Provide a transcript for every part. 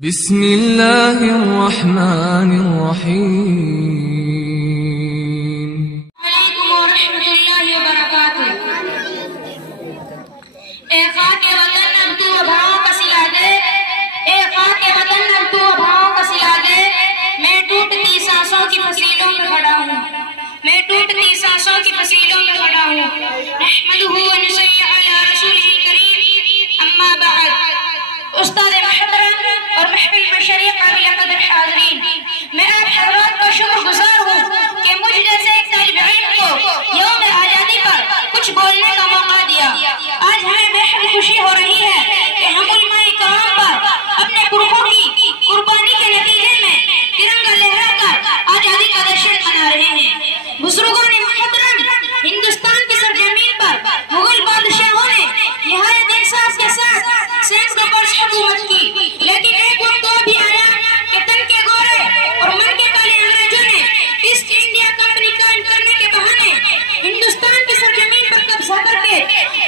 بسم الله الرحمن الرحيم عليكم ورحمة الله وبركاته اے خاک وطن اب تو بھاؤں کا سلا دے اے خاک وطن اب تو بھاؤں کا سلا دے میں ٹوٹتی سانسوں کی فصیلوں میں کھڑا ہوں میں ٹوٹتی سانسوں کی فصیلوں میں کھڑا ہوں نحمدہ ونصلی علی رسولہ الکریم اما بعد استاد محترم اور محفل مشرق قابل قدر حاضرین، میں آپ حضرات کا شکر گزار ہوں کہ مجھ جیسے ایک طالب علم کو یوم آزادی پر کچھ بولنے کا موقع دیا۔ آج ہمیں بے حد خوشی ہو رہی ہے کہ ہم علماء کرام پر اپنے پرخوں کی قربانی کے نتیجے میں ترنگا لہرا کر آزادی کا جشن منا رہے ہیں۔ بزرگوں نے محترم ہندوستان کی سرزمین پر مغل بادشاہوں نے نہایت انصاف کے ساتھ سینکڑوں برس حکومت کی، لیکن ایک وقت وہ بھی آیا کہ تن کے گورے اور من کے کالے انگریزوں نے ایسٹ انڈیا کمپنی قائم کرنے کے بہانے ہندوستان کی سرزمین پر قبضہ کر کے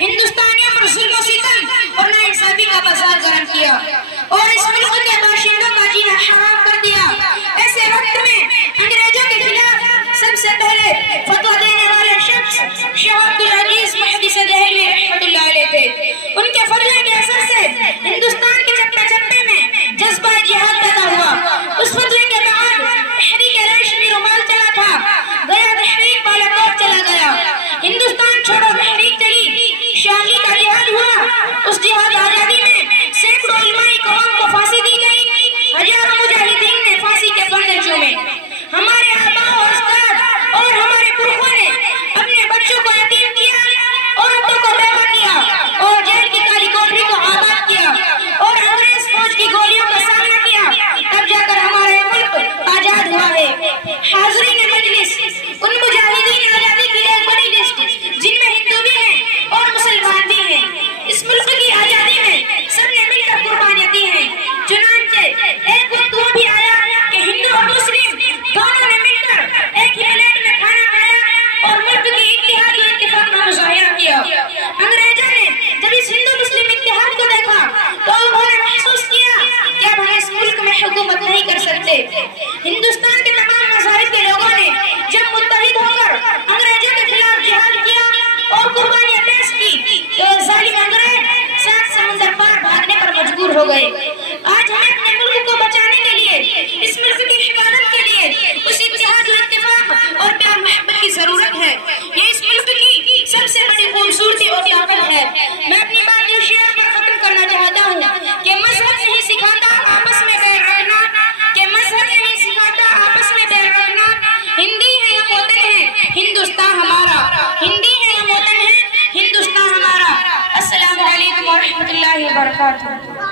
ہندوستانیوں پر ظلم و ستم اور ناانصافی کا بازار گرم کیا اور اس ملک کے باشندوں کا جینا حرام کر دیا۔ ایسے وقت میں انگریزوں کے خلاف سب سے پہلے فتویٰ دینے والے شخص شاہ عبدالعزیز محدث دہلوی رحمۃ اللہ علیہ تھے۔ ان کے فتوے کے اثر سے ہندوستان کے چپے چپے میں جذبہ جہاد پیدا ہوا۔ اس فتوے کے بعد تحریک ریشمی رومال چلا تھا، گیا تحریک بالاکوٹ چلا گیا، ہندوستان چھوڑو تحریک چلی، شاہی کا جہاد ہوا۔ اس جہاد آزادی میں سینکڑوں علماء قوم کو پھانسی دی گئی، ہزاروں مجاہدین نے پھانسی کے پھندے چومے۔ ہمارے آباء و اجداد اور ہمارے پرخوں نے اپنے بچوں کو یتیم کیا، عورتوں کو بیوہ کیا اور جیل کی کالی کوٹری کو آباد کیا اور انگریز فوج کی گولیوں کا سامنا کیا، تب جا کر ہمارا ملک آزاد ہوا ہے۔ حاضرین مجلس، ان مجاہدین آزادی کی ایک بڑی لسٹ جن میں ہندو بھی ہیں اور مسلمان بھی ہیں، اس ملک کی آزادی میں سب نے مل کر قربانیاں دی ہیں۔ چنانچہ ایک وقت وہ بھی آیا کہ ہندو اور مسلم دونوں نے مل کر ایک ہی پلیٹ میں کھانا کھایا اور ملک کی اتحاد و اتفاق کا مظاہرہ کیا۔ انگریزوں نے جب اس ہندو مسلم اتحاد کو دیکھا تو انہوں نے محسوس کیا کہ اب ہم اس ملک میں حکومت نہیں کر سکتے۔ ہندوستان کے تمام مذاہب کے لوگوں نے جب متحد ہو کر انگریزوں کے خلاف جہاد کیا اور قربانیاں پیش کی تو ظالم انگریز سات سمندر پار بھاگنے پر مجبور ہو گئے۔ آج ہمیں اپنے ملک کو بچانے کے لیے، اس ملک کی حفاظت کے لیے اس اتحاد و اتفاق اور پیار محبت کی ضرورت ہے۔ یہ اس ملک کی سب سے بڑی خوبصورتی اور طاقت ہے۔ میں اپنی بات اس شعر پر ختم کرنا چاہتا ہوں کہ مذہب نہیں سکھاتا آپس میں بیر رکھنا، کہ مذہب نہیں سکھاتا آپس میں بیر رکھنا، ہندی ہے ہم وطن ہے ہندوستان ہمارا، ہندی ہے ہم وطن ہے ہندوستان ہمارا۔ السلام علیکم ورحمۃ اللہ وبرکاتہ۔